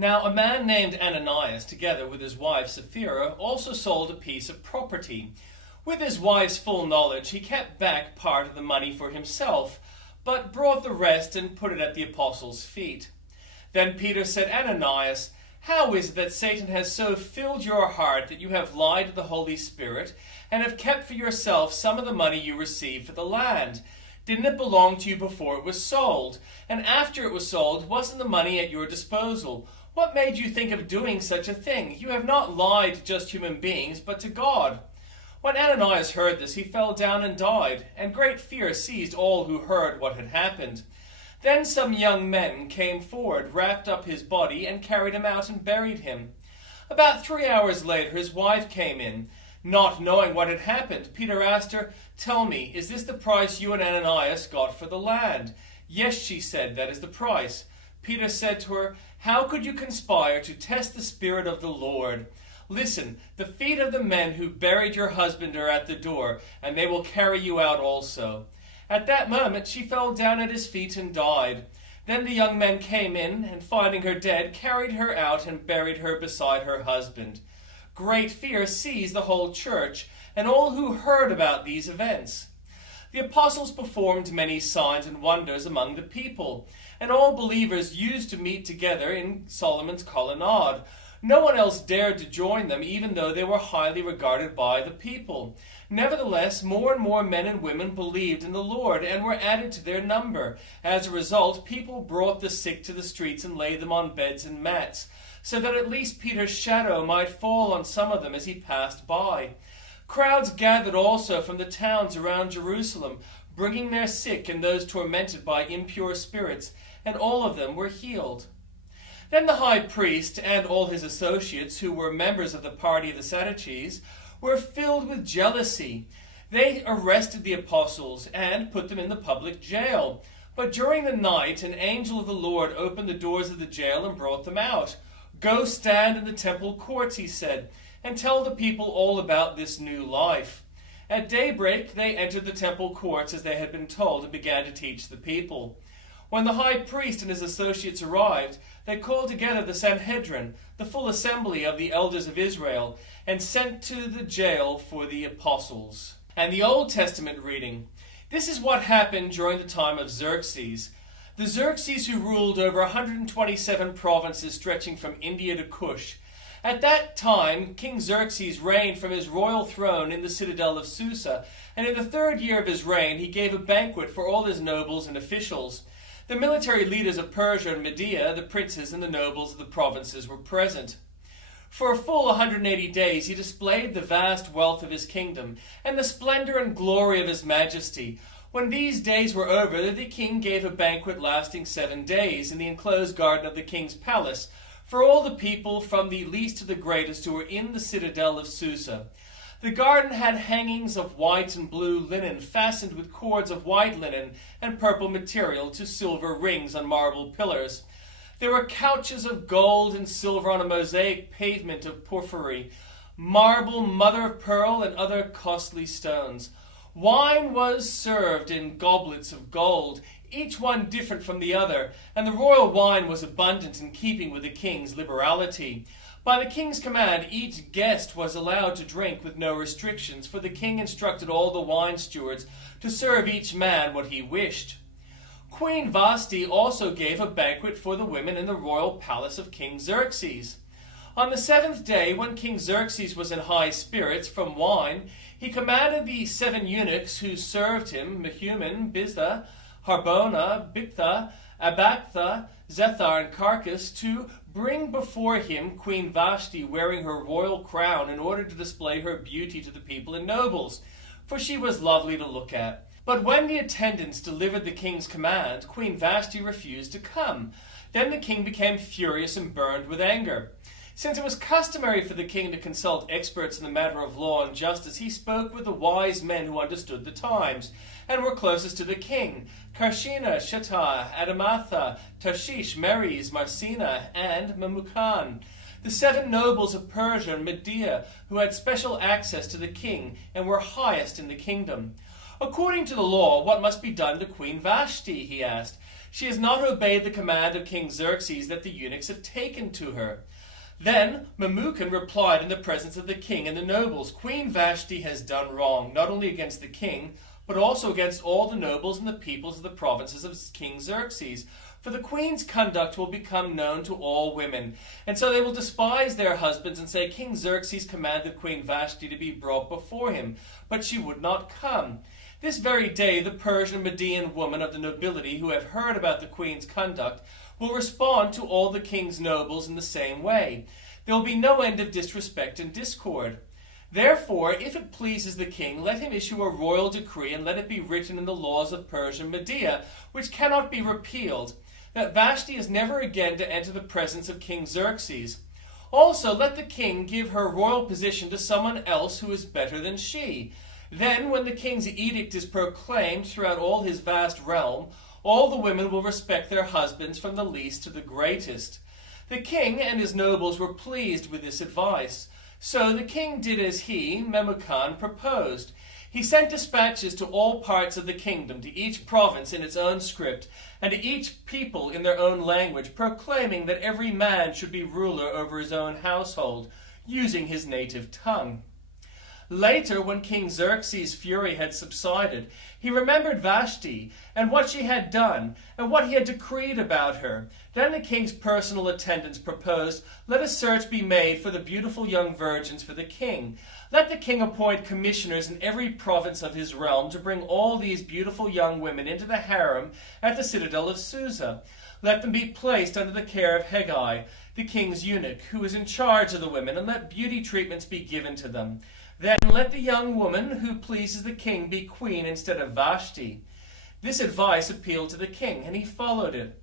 Now a man named Ananias, together with his wife Sapphira, also sold a piece of property. With his wife's full knowledge, he kept back part of the money for himself, but brought the rest and put it at the apostles' feet. Then Peter said, Ananias, how is it that Satan has so filled your heart that you have lied to the Holy Spirit and have kept for yourself some of the money you received for the land? Didn't it belong to you before it was sold? And after it was sold, wasn't the money at your disposal? What made you think of doing such a thing? You have not lied to just human beings, but to God. When Ananias heard this, he fell down and died, and great fear seized all who heard what had happened. Then some young men came forward, wrapped up his body, and carried him out and buried him. About 3 hours later, his wife came in. Not knowing what had happened, Peter asked her, Tell me, is this the price you and Ananias got for the land? Yes, she said, that is the price. Peter said to her, How could you conspire to test the Spirit of the Lord? Listen, the feet of the men who buried your husband are at the door, and they will carry you out also. At that moment she fell down at his feet and died. Then the young men came in, and finding her dead, carried her out and buried her beside her husband. Great fear seized the whole church, and all who heard about these events. The apostles performed many signs and wonders among the people, and all believers used to meet together in Solomon's colonnade. No one else dared to join them, even though they were highly regarded by the people. Nevertheless, more and more men and women believed in the Lord and were added to their number. As a result, people brought the sick to the streets and laid them on beds and mats, so that at least Peter's shadow might fall on some of them as he passed by. Crowds gathered also from the towns around Jerusalem, bringing their sick and those tormented by impure spirits, and all of them were healed. Then the high priest and all his associates, who were members of the party of the Sadducees, were filled with jealousy. They arrested the apostles and put them in the public jail. But during the night an angel of the Lord opened the doors of the jail and brought them out. Go stand in the temple courts, he said, and tell the people all about this new life. At daybreak they entered the temple courts as they had been told and began to teach the people. When the high priest and his associates arrived, they called together the Sanhedrin, the full assembly of the elders of Israel, and sent to the jail for the apostles. And the Old Testament reading. This is what happened during the time of Xerxes. The Xerxes who ruled over 127 provinces stretching from India to Kush. At that time, King Xerxes reigned from his royal throne in the citadel of Susa, and in the 3rd year of his reign he gave a banquet for all his nobles and officials. The military leaders of Persia and Media, the princes and the nobles of the provinces were present. For a full 180 days he displayed the vast wealth of his kingdom and the splendor and glory of his majesty. When these days were over, the king gave a banquet lasting 7 days in the enclosed garden of the king's palace for all the people from the least to the greatest who were in the citadel of Susa. The garden had hangings of white and blue linen fastened with cords of white linen and purple material to silver rings on marble pillars. There were couches of gold and silver on a mosaic pavement of porphyry, marble, mother of pearl, and other costly stones. Wine was served in goblets of gold, each one different from the other, and the royal wine was abundant in keeping with the king's liberality. By the king's command, each guest was allowed to drink with no restrictions, for the king instructed all the wine stewards to serve each man what he wished. Queen Vashti also gave a banquet for the women in the royal palace of King Xerxes. On the 7th day, when King Xerxes was in high spirits from wine, he commanded the 7 eunuchs who served him, Mehuman, Biztha, Harbona, Bigtha, Abagtha, Zethar, and Carcass, to bring before him Queen Vashti wearing her royal crown in order to display her beauty to the people and nobles, for she was lovely to look at. But when the attendants delivered the king's command, Queen Vashti refused to come. Then the king became furious and burned with anger. Since it was customary for the king to consult experts in the matter of law and justice, he spoke with the wise men who understood the times and were closest to the king: Karshina, Shetah, Adamatha, Tarshish, Meres, Marsina, and Memucan, the 7 nobles of Persia and Media who had special access to the king and were highest in the kingdom. According to the law, what must be done to Queen Vashti, he asked. She has not obeyed the command of King Xerxes that the eunuchs have taken to her." Then Memucan replied in the presence of the king and the nobles, "Queen Vashti has done wrong, not only against the king, but also against all the nobles and the peoples of the provinces of King Xerxes. For the queen's conduct will become known to all women, and so they will despise their husbands and say, 'King Xerxes commanded Queen Vashti to be brought before him, but she would not come.' This very day the Persian and Median women of the nobility who have heard about the queen's conduct will respond to all the king's nobles in the same way. There will be no end of disrespect and discord. Therefore, if it pleases the king, let him issue a royal decree, and let it be written in the laws of Persia and Media, which cannot be repealed, that Vashti is never again to enter the presence of King Xerxes. Also, let the king give her royal position to someone else who is better than she. Then, when the king's edict is proclaimed throughout all his vast realm, all the women will respect their husbands from the least to the greatest." The king and his nobles were pleased with this advice. So the king did as he, Memucan, proposed. He sent dispatches to all parts of the kingdom, to each province in its own script, and to each people in their own language, proclaiming that every man should be ruler over his own household, using his native tongue. Later, when King Xerxes' fury had subsided, he remembered Vashti and what she had done and what he had decreed about her. Then the king's personal attendants proposed, "Let a search be made for the beautiful young virgins for the king. Let the king appoint commissioners in every province of his realm to bring all these beautiful young women into the harem at the citadel of Susa. Let them be placed under the care of Hegai, the king's eunuch, who is in charge of the women, and let beauty treatments be given to them. Then let the young woman who pleases the king be queen instead of Vashti." This advice appealed to the king, and he followed it.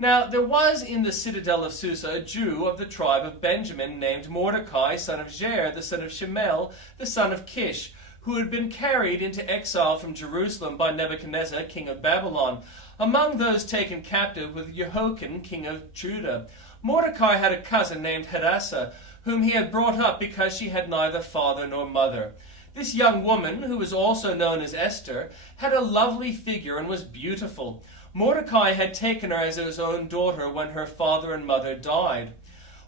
Now there was in the citadel of Susa a Jew of the tribe of Benjamin named Mordecai, son of Jair, the son of Shemel, the son of Kish, who had been carried into exile from Jerusalem by Nebuchadnezzar, king of Babylon. Among those taken captive was Jehoiakim, king of Judah. Mordecai had a cousin named Hadassah, whom he had brought up because she had neither father nor mother. This young woman, who was also known as Esther, had a lovely figure and was beautiful. Mordecai had taken her as his own daughter when her father and mother died.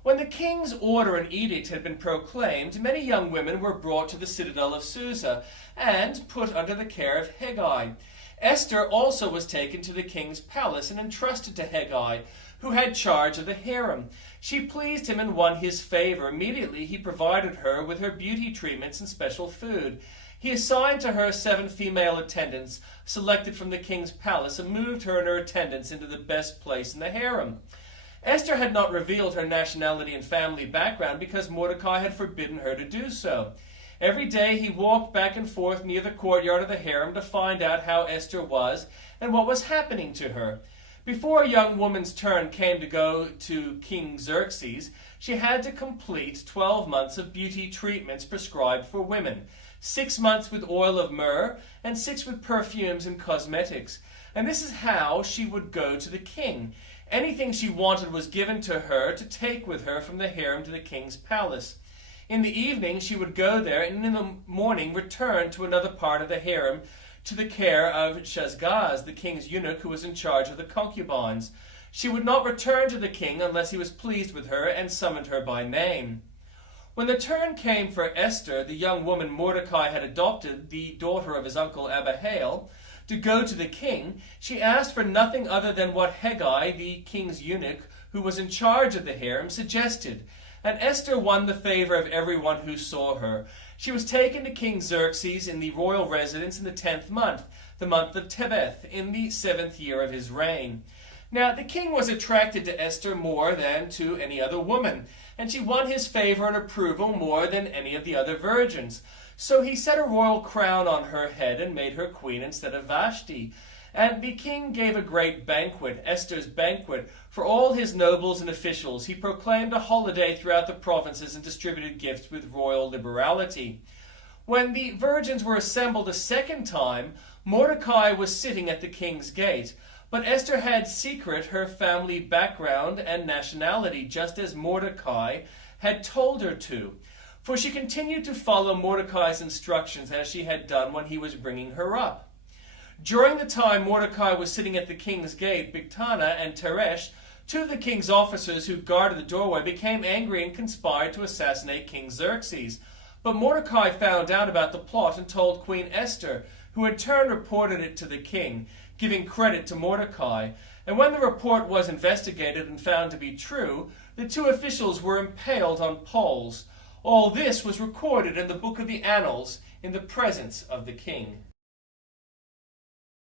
When the king's order and edict had been proclaimed, many young women were brought to the citadel of Susa and put under the care of Hegai. Esther also was taken to the king's palace and entrusted to Hegai, who had charge of the harem. She pleased him and won his favor. Immediately he provided her with her beauty treatments and special food. He assigned to her 7 female attendants, selected from the king's palace, and moved her and her attendants into the best place in the harem. Esther had not revealed her nationality and family background because Mordecai had forbidden her to do so. Every day he walked back and forth near the courtyard of the harem to find out how Esther was and what was happening to her. Before a young woman's turn came to go to King Xerxes, she had to complete 12 months of beauty treatments prescribed for women, 6 months with oil of myrrh, and 6 with perfumes and cosmetics. And this is how she would go to the king. Anything she wanted was given to her to take with her from the harem to the king's palace. In the evening she would go there, and in the morning return to another part of the harem, to the care of Shashgaz, the king's eunuch, who was in charge of the concubines. She would not return to the king unless he was pleased with her and summoned her by name. When the turn came for Esther, the young woman Mordecai had adopted, the daughter of his uncle Abihail, to go to the king, she asked for nothing other than what Hegai, the king's eunuch, who was in charge of the harem, suggested. And Esther won the favor of everyone who saw her. She was taken to King Xerxes in the royal residence in the 10th month, the month of Tebeth, in the 7th year of his reign. Now the king was attracted to Esther more than to any other woman, and she won his favor and approval more than any of the other virgins. So he set a royal crown on her head and made her queen instead of Vashti. And the king gave a great banquet, Esther's banquet, for all his nobles and officials. He proclaimed a holiday throughout the provinces and distributed gifts with royal liberality. When the virgins were assembled a second time, Mordecai was sitting at the king's gate. But Esther had secret her family background and nationality, just as Mordecai had told her to. For she continued to follow Mordecai's instructions as she had done when he was bringing her up. During the time Mordecai was sitting at the king's gate, Bigthana and Teresh, two of the king's officers who guarded the doorway, became angry and conspired to assassinate King Xerxes. But Mordecai found out about the plot and told Queen Esther, who in turn reported it to the king, giving credit to Mordecai. And when the report was investigated and found to be true, the two officials were impaled on poles. All this was recorded in the book of the Annals in the presence of the king.